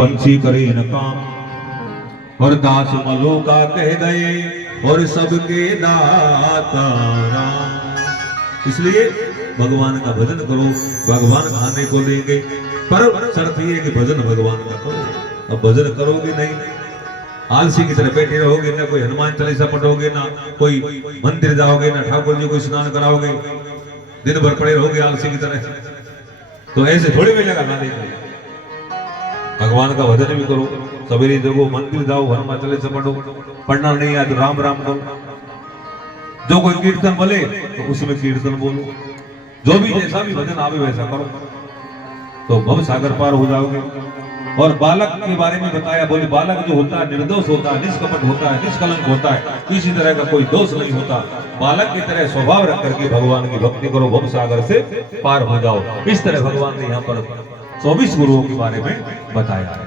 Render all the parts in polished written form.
पंछी करे न काम और दास मलो का कह गए और सबके दाता राम। इसलिए भगवान का भजन करो, भगवान खाने को देंगे, पर शर्त ये कि भजन भगवान का करो। अब भजन करोगे नहीं, आलसी की तरह बैठे रहोगे, ना कोई हनुमान चालीसा पढ़ोगे, ना कोई मंदिर जाओगे, ना ठाकुर जी को स्नान कराओगे, दिन भर पड़े रहोगे आलसी की तरह, तो ऐसे थोड़ी मिलेगा ना। देखिए भगवान का भजन भी करो, सवेरे जगो, मंदिर जाओ, हनुमान चालीसा पढ़ो, पढ़ना नहीं आया तो राम राम करो, जो कोई कीर्तन बोले तो उसमें कीर्तन बोलो, जो भी जैसा भी भजन आवे वैसा करो, तो भव सागर पार हो जाओगे। और बालक के बारे में बताया, बोले बालक जो होता है निर्दोष होता है, निष्कपट होता है, निष्कलंक होता है, किसी तरह का कोई दोष नहीं होता। बालक की तरह स्वभाव रख करके भगवान की भक्ति करो, भव सागर से पार हो जाओ। इस तरह भगवान ने यहाँ पर 24 गुरुओं के बारे में बताया,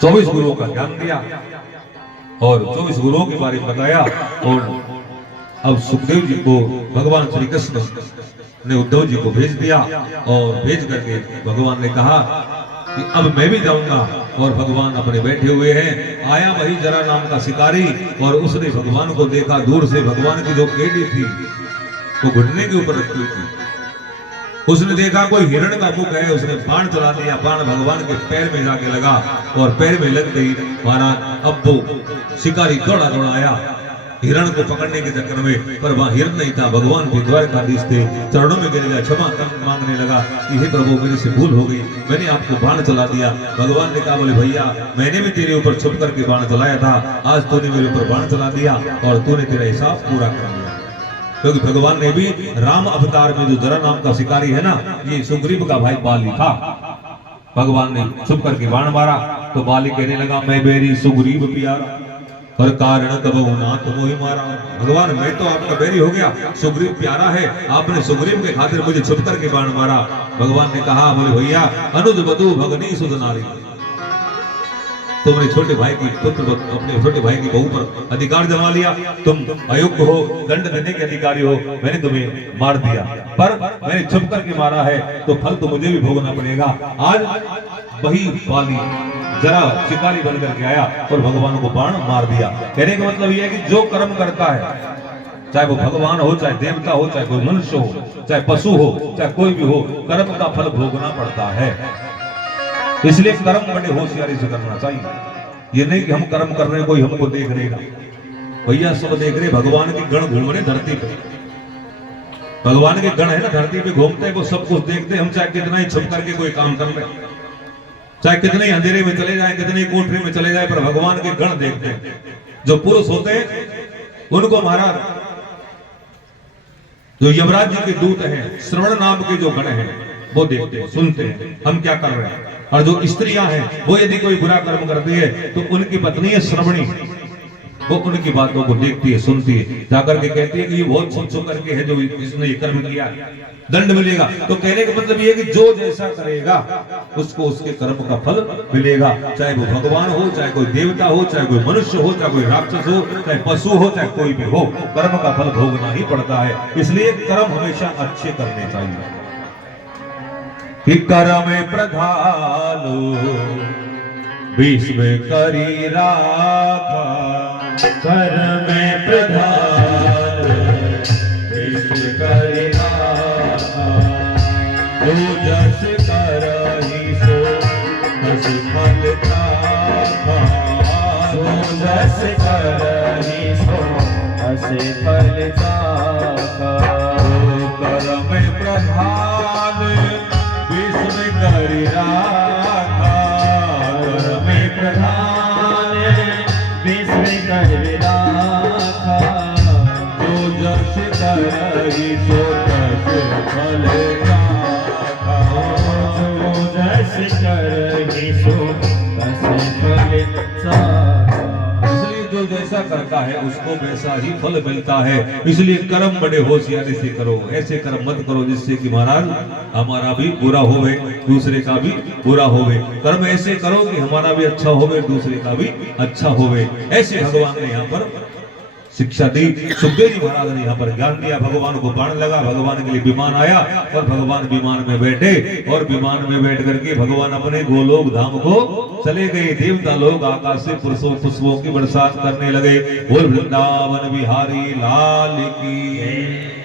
24 गुरुओं का ज्ञान दिया और 24 गुरुओं के बारे में बताया। और अब सुखदेव जी को भगवान श्री कृष्ण ने उद्धव जी को भेज दिया, और भेज करके भगवान ने कहा कि अब मैं भी जाऊंगा। और भगवान अपने बैठे हुए हैं, आया वही जरा नाम का शिकारी, और उसने भगवान को देखा दूर से। भगवान की जो केडी थी वो घुटने के ऊपर रखी हुई थी, उसने देखा कोई हिरण का मुख है, उसने बाण चला दिया, बाण भगवान के पैर में जाके लगा, और पैर में लग गई महाराज। अब वो शिकारी दौड़ा दौड़ा आया हिरण को पकड़ने के चक्कर में, पर वहां हिरण नहीं था, भगवान के द्वारकाधीश थे। चरणों में गिर गया, क्षमा मांगने लगा कि हे प्रभु मेरे से भूल हो गई, मैंने आपको बाण चला दिया। भगवान ने कहा, बोले भैया मैंने भी तेरे ऊपर छुप करके बाण चलाया था, आज तूने मेरे ऊपर बाण चला दिया और तूने तेरा हिसाब पूरा कर लिया। क्योंकि भगवान ने भी राम अवतार में जो जरा नाम का शिकारी है ना, ये सुग्रीव का भाई बाली था। भगवान ने छुप करके बाण मारा तो बाली कहने लगा, मैं बेरी सुग्रीव प्यारा और कारण कबहु नाथ मोहि मारा। भगवान मैं तो आपका बैरी हो गया, सुग्रीव प्यारा है, आपने सुग्रीव के खातिर मुझे छुप करके बाण मारा। भगवान ने कहा, बोले भैया अनुज बधु भगनी सुध नारी, तुमने छोटे भाई की पुत्र, अपने छोटे भाई की बहू पर अधिकार जमा लिया, तुम अयोग्य हो, दंड देने के अधिकारी हो, मैंने तुम्हें मार दिया, पर मैंने छुप करके मारा है तो फल तो मुझे भी भोगना पड़ेगा। आज वही बाली जरा शिकारी बन करके आया और भगवान को बाण मार दिया। कहने का मतलब यह है कि जो कर्म करता है, चाहे वो भगवान हो, चाहे देवता हो, चाहे कोई मनुष्य हो, चाहे पशु हो, चाहे कोई भी हो, कर्म का फल भोगना पड़ता है। इसलिए कर्म बड़े होशियारी से करना चाहिए। ये नहीं कि हम कर्म कर रहे, कोई हमको देख रहेगा। भैया सब देख रहे, भगवान के गण घूम रहे धरती पे, भगवान के गण है ना धरती पे घूमते, वो सब कुछ देखते। हम चाहे कितना ही छुप करके कोई काम कर रहे, चाहे कितने ही अंधेरे में चले जाए, कितने कोठरी में चले जाए, पर भगवान के गण देखते हैं। जो पुरुष होते हैं उनको महाराज, जो यमराज जी के दूत हैं, श्रवण नाम के जो गण हैं, वो देखते हैं, सुनते हैं हम क्या कर रहे हैं। और जो स्त्रियां हैं वो यदि कोई बुरा कर्म करती है तो उनकी पत्नी है श्रवणी, वो उनकी बातों को देखती है, सुनती है, जाकर के कहती है कि ये बहुत छुप छुप करके है जो इसने ये कर्म किया, दंड मिलेगा। तो कहने का मतलब ये है कि जो जैसा करेगा उसको उसके कर्म का फल मिलेगा, चाहे वो भगवान हो, चाहे कोई देवता हो, चाहे कोई मनुष्य हो, चाहे कोई राक्षस हो, चाहे पशु हो, चाहे कोई भी हो, कर्म का फल भोगना ही पड़ता है। इसलिए कर्म हमेशा अच्छे करने चाहिए। कि कर्म प्रधान विश्व करी राखा, कर्म प्रधान विश्व करी राखा, जो जस करहि सो तस फल पावा, जो जस करहि सो तस फल पावा। कर्म प्रधान विश्व करी राखा, कर्म प्रधान विश्व करी राखा, जो जस करहि सो तस फल पावा, जो जस करहि सो तस फल पावा। इसलिए जो जैसा करता है उसको वैसा ही फल मिलता है। इसलिए कर्म बड़े होशियारी से करो, ऐसे कर्म मत करो जिससे कि महाराज हमारा भी बुरा होवे, दूसरे का भी बुरा होवे। कर्म ऐसे करो कि हमारा भी अच्छा होवे, दूसरे का भी अच्छा होवे। ऐसे भगवान ने यहाँ पर शिक्षा दी। सुखदेव जी महाराज ने यहाँ पर ज्ञान दिया, भगवान को बाण लगा, भगवान के लिए विमान आया और भगवान विमान में बैठे और विमान में बैठ करके भगवान अपने गोलोक धाम को चले गए। देवता लोग आकाश से पुरुषों पुष्पों की बरसात करने लगे। बोल वृंदावन बिहारी लाल की।